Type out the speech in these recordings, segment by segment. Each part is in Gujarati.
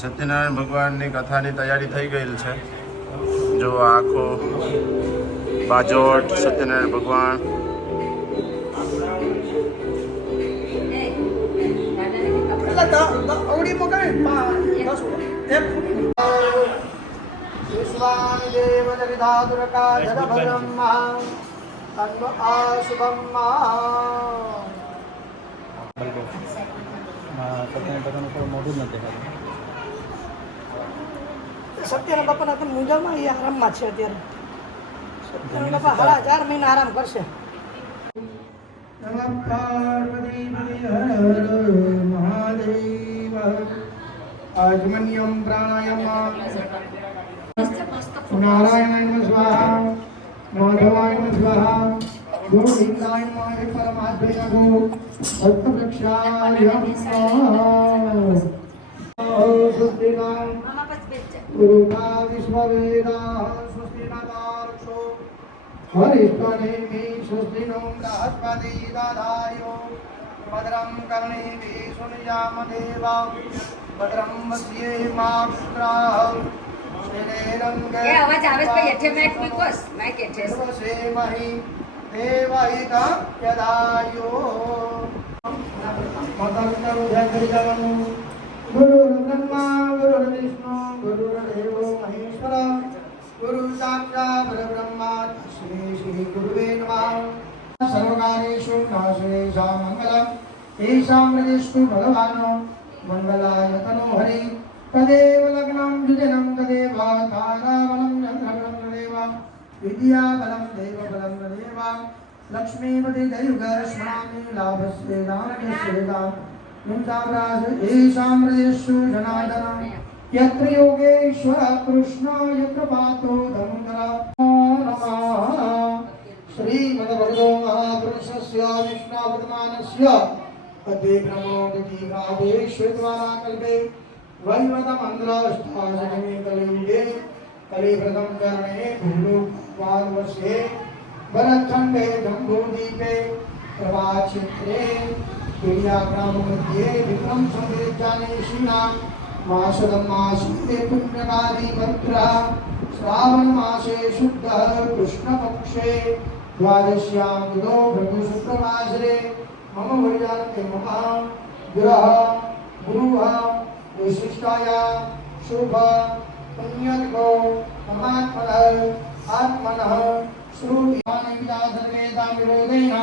સત્યનારાયણ ભગવાનની કથાની તૈયારી થઈ ગયેલ છે. જો આખો બાજોટ સત્યનારાયણ ભગવાન. દ- દ- અવળીમાં કઈ સત્યના બાપાના પણ મુંજામાં એ આરામમાં છે અત્યારે. સત્યના બાપા સાડા ચાર મહિના આરામ કરશે. નમઃ પાર્વતી હર મહાદેવ આજમન્યમ પ્રાણાયામ નારાયણાય નમઃ સ્વાહા માધવાય નમઃ સ્વાહા ગોવિંદાય નમઃ ગો ભક્તવૃક્ષાય નમઃ સુસ્તિનામ गुरुका विश्ववेदाः स्वस्ति न दाक्षो हरिष्ठनेमि स्वस्ति नो बृहस्पति दधायो भद्रं कर्णेभिः सुनियामदेवा भद्रं मध्ये मात्राः ये आवाज आवे पे येथे मैक बिकॉज मैक येथे से महि देवहिता यदायो मदन करो जय गुरु गुरु ब्रह्मा गुरु विष्णु गुरु तेषां हृदिस्तु भगवान् मण्डलाय तनोहरि तदेव लग्नं द्विजनं तदेव ताराबलं चन्द्रबलं तदेव, विद्याबलं देवबलं तदेव। लक्ष्मीपति लाभस्य दानश्रेदां निम्साम्राज एषां हृदिषु यत्र योगेश्वर कृष्ण यत्र पातो धनुधर श्रीमद्भगवतो महापुरुषस्य विष्णावर्तमानस्य पद्मे प्रमोदीभावे श्वेतवाराकल्पे वैवतमन्द्राष्टाशकमे कलयुगे। कलिव्रतं करणे भूलोकपादवर्षे वरखण्डे जम्बूदीपे प्रभाक्षेत्रे तुल्याग्राममध्ये विक्रम संवेद्यानेशीनां मासदं मासीते पुण्यकालीभद्रः श्रावणमासे शुद्धः कृष्णपक्षे। द्वादश्यां दिनो भृगुशुक्रमासरे मम वर्यान्ते मम ग्रह गुरुः, विशिष्टाय, शुभ पुण्यर्गो ममात्मनः आत्मनः श्रुतिदासर्वेदां विरोधेन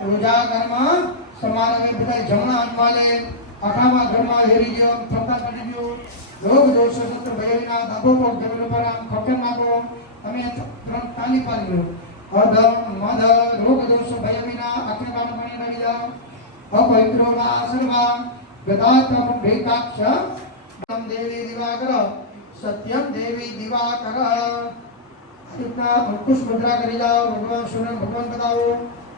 प्रजा कर्म समानमे पिता जमुना आत्मा अठावा धर्मा हेरी जो सत्ता कटी जो लोग दोष सत्र भयना दादो को धर्म पर खतरनाक हो हमें ताली पाली हो અધમ મધ રોગ દોષ ભય વિના પાણી નાખી જાઓ અપવિત્રો વા સર્વા ગદાત્મ ભેકાક્ષ સત્યમ દેવી દિવાકર, સત્યમ દેવી દિવાકર. રીતના અંકુશ મુદ્રા કરી જાઓ ભગવાન સૂર્ય ભગવાન બતાવો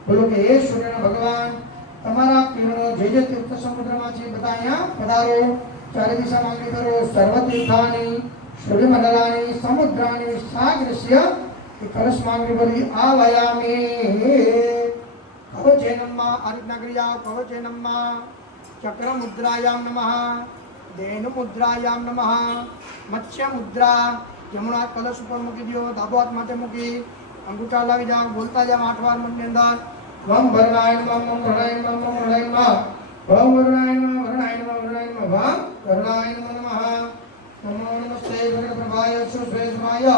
બોલો કે હે સૂર્યના ભગવાન, તમારા કિરણો જે જે તીર્થ સમુદ્રમાં છે બધા અહીંયા પધારો. ચારે દિશા માંગણી કરો. સર્વ તીર્થાની સૂર્યમંડળાની સમુદ્રાની સાગરસ્ય એ કલશ માંગણી કરી આવયામી કવચેનમ્મા આ રીતના કરી જાઓ કવચેનમ્મા ચક્ર મુદ્રાયામ નમઃ દેનુ મુદ્રાયામ નમઃ મત્સ્ય મુદ્રા જમણા કલશ ઉપર મૂકી દો ડાબો હાથ માથે મૂકી અંગૂઠા લાવી જાઓ બોલતા જાઓ આઠ વાર મનની અંદર વમ ભરણાય નમઃ વમ ભરણાય નમઃ વમ ભરણાય નમઃ વમ ભરણાય નમઃ ભરણાય નમઃ ભરણાય નમઃ વમ ભરણાય નમઃ નમઃ નમો નમસ્તે ભગવપ્રભાય સુશ્રેષ્ઠાય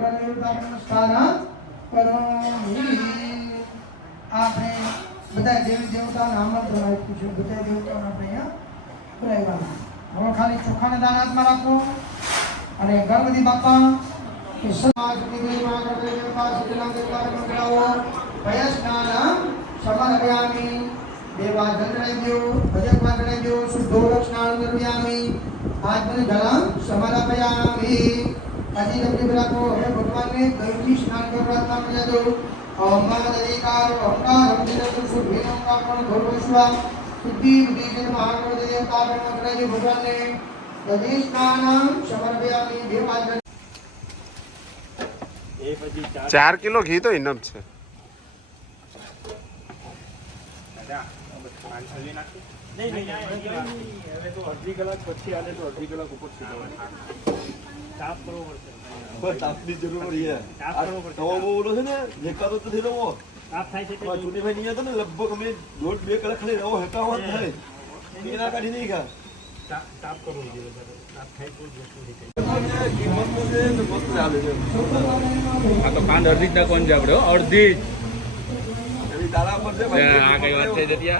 લાગી દો નમસ્કારામ કરોમિ દેવતા દેવતા આપણે બધા દેવી દેવતાઓને આમંત્રણ આપ્યું છે બધા દેવતાઓને આપણે અહીંયા બોલાવ્યા હવે ખાલી ચોખાને દાન હાથમાં રાખો અને ગણપતિ બાપા કે સમાજ નિગરીમાં ગણપતિ બાપા સત્યનારાયણ દેવતા મંગળાઓ ભય સ્નાન સમર્પયામિ બે વાર જલ ચડાવી દો ભજન વાર ચડાવી દો શુદ્ધો લક્ષણાન દરમિયામી આજ મને જલમ સમર્પયામી આજે તમને રાખો હે ભગવાનને દહીંથી સ્નાન કરવા પ્રાર્થના કરી દો ઓમા દરિકાર ઓમકાર હમદિન શુદ્ધિ ઓમકાર પણ ભગવસ્વા શુદ્ધિ બુદ્ધિ જન મહાકર દેવતા બ્રહ્મ ચડાવી ભગવાનને દધી સ્નાનમ સમર્પયામી બે વાર જલ ચાર કિલો ઘી તો ઇનફ છે અડધી કલાક પછી આલે તો અડધી કલાક ઉપર બસ તાપની જરૂર પડી છે. ને દેખાતો જ નથી રવો અમારા ચૂંટીભાઈ નહીં હતો ને લગભગ અમે દોઢ બે કલાક ખાલી રવો હેકાવા થાય એના કાઢી નહીં ખા કિંમતનો છે ને મસ્ત ચાલે છે આ તો પાંચ અડધી જ નાખવાની છે આપણે અડધી જ. તારા પર છે આ કઈ વાત થઈ જતી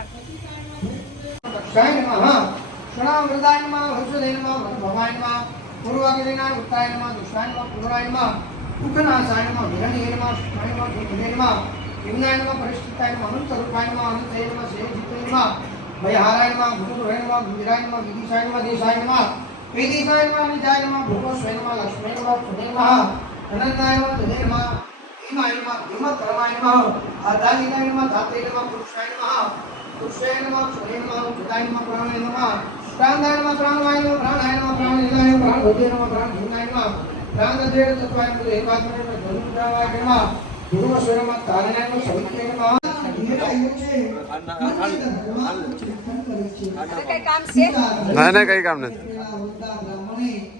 આ દક્ષાયનમાં હા ક્ષણામૃતાયનમાં વંશુદેયનમાં ભવાયનમાં પૂર્વાગ્નિના ઉત્તરાયણમાં, દુષ્ટાયણમાં પૂર્વાયણમાં ઉત્તનાશાયણમાં હિરણ્યયનમાં શુક્લાયણમાં ધૂમધેયનમાં હિમનાયણમાં પરિષ્ઠિતાયણમાં અનંતરૂપાયણમાં અનંતયનમાં શેષજીતયનમાં ભયહારાયણમાં ભૂતુરાયણમાં વિરાયણમાં વિદિશાયણમાં દેશાયણમાં વેદિશાયણમાં નિજાયણમાં ભૂગોસ્વયણમાં લક્ષ્મયણમાં સુધેયમાં અનંતાયણમાં સુધેયમાં ભીમાયણમાં ભીમકરમાયણમાં આધારિતાયણમાં ધાતેયણમાં પુરુષાયણમાં पुरुषाय नमः क्षणे नमः घटाय नमः प्राणाय नमः प्राणाय नमः प्राणवाय नमः प्राणाय नमः प्राणहिताय प्राणभूताय नमः प्राणहीनाय नमः प्राणदेव तत्वाय नमः एकात्मने नमः धनुरावाय नमः गुरुवश्वर नमः तारणाय नमः सवित्रे नमः नहीं नहीं कहीं काम नहीं।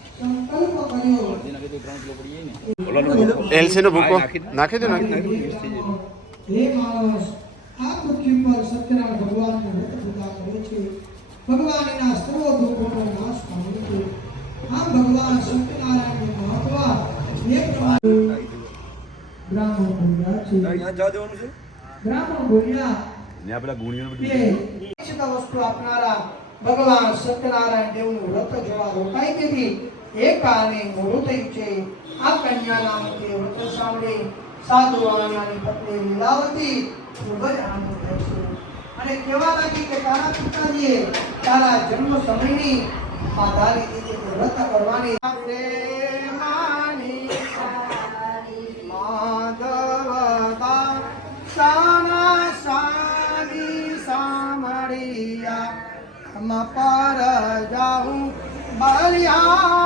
એલસી નો ભૂકો નાખી દો નાખી દો. હે માણસ આ પૃથ્વી પર સત્યનારાયણ ભગવાનનું વ્રત પૂજા કરે છે ભગવાનના સર્વ દુઃખોનો નાશ પામે છે આ ભગવાન સત્યનારાયણનું મહત્વ એ પ્રમાણે બ્રાહ્મણ બોલ્યા છે અહીંયા જવા દેવાનું છે બ્રાહ્મણ બોલ્યા ને આપણા ગુણિયો કે વસ્તુ આપનારા ભગવાન સત્યનારાયણ દેવનું વ્રત જોવા રોકાઈ તેથી એ કારણે મોડું થયું છે. આ કન્યાના તે વ્રત સાંભળી સાધુ વાણિયાની પત્ની લીલાવતી ખૂબ જ આનંદ થાય છે. અને કહેવા લાગી કે તારા પિતાજીએ તારા જન્મ સમયની આધારિત રીતે વ્રત કરવાની હમ પર જાઉં બલિહાર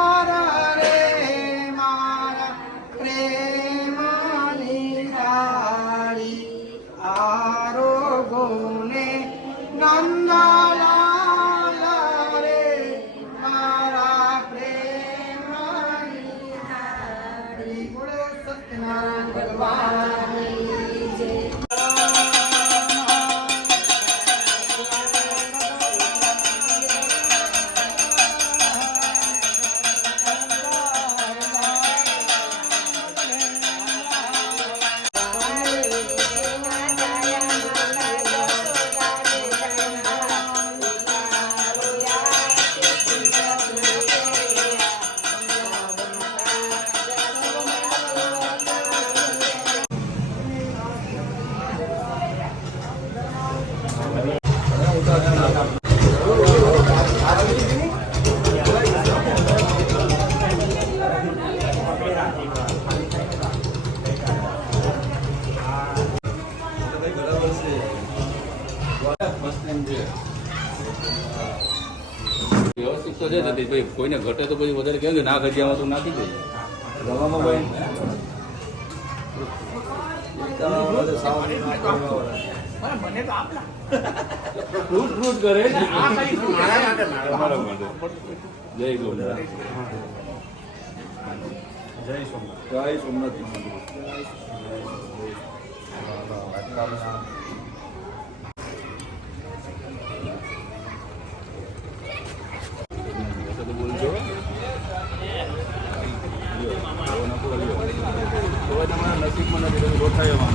તો કોઈને ઘટે તો પછી વધારે કહેવાય કે ના ઘટ્યામાં તો નાખી દઈએ રવામાં ભાઈ? જય સોમનાથ. જય સોમનાથ. નસીબમાં નથી તમે ગોઠાયો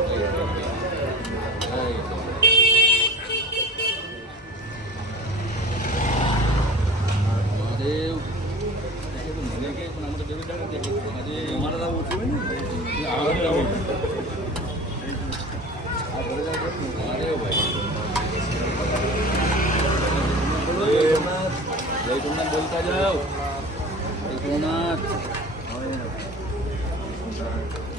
Amen.